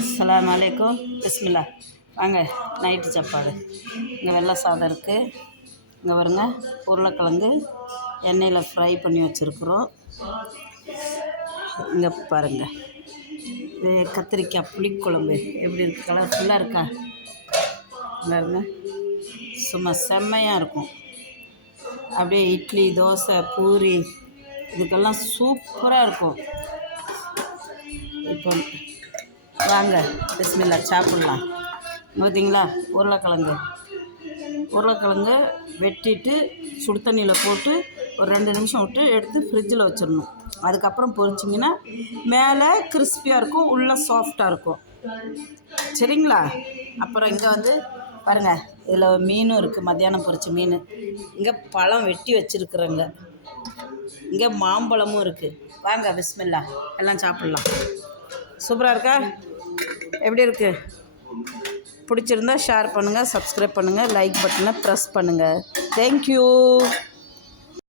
அஸ்ஸலாமு அலைக்கும். பிஸ்மில்லா. வாங்க நைட்டு சாப்பாடு. இங்கே வெள்ளை சாதம் இருக்குது. இங்கே பாருங்க உருளைக்கிழங்கு எண்ணெயில் ஃப்ரை பண்ணி வச்சுருக்குறோம். இங்கே பாருங்கள் இது கத்திரிக்காய் புளிக்குழம்பு எப்படி இருக்குது, கலர்ஃபுல்லாக இருக்கா பாருங்க. சும்மா செம்மையாக இருக்கும். அப்படியே இட்லி தோசை பூரி இதுக்கெல்லாம் சூப்பராக இருக்கும். இப்போ வாங்க பிஸ்மில்லா சாப்பிட்லாம். பார்த்தீங்களா உருளைக்கிழங்கு வெட்டிட்டு சுடு தண்ணியில் போட்டு ஒரு 2 நிமிஷம் விட்டு எடுத்து ஃப்ரிட்ஜில் வச்சிடணும். அதுக்கப்புறம் பொரிச்சிங்கன்னா மேலே கிறிஸ்பியாக இருக்கும், உள்ளே சாஃப்டாக இருக்கும். சரிங்களா? அப்புறம் இங்கே வந்து பாருங்கள், இதில் மீனும் இருக்குது, மத்தியானம் பொரிச்ச மீன். இங்கே பழம் வெட்டி வச்சுருக்குறேங்க. இங்கே மாம்பழமும் இருக்குது. வாங்க பிஸ்மில்லா எல்லாம் சாப்பிட்லாம். சூப்பராக இருக்கா? எப்படி இருக்குது? பிடிச்சிருந்தா ஷேர் பண்ணுங்கள், சப்ஸ்கிரைப் பண்ணுங்கள், லைக் பட்டனை ப்ரெஸ் பண்ணுங்கள். தேங்க்யூ.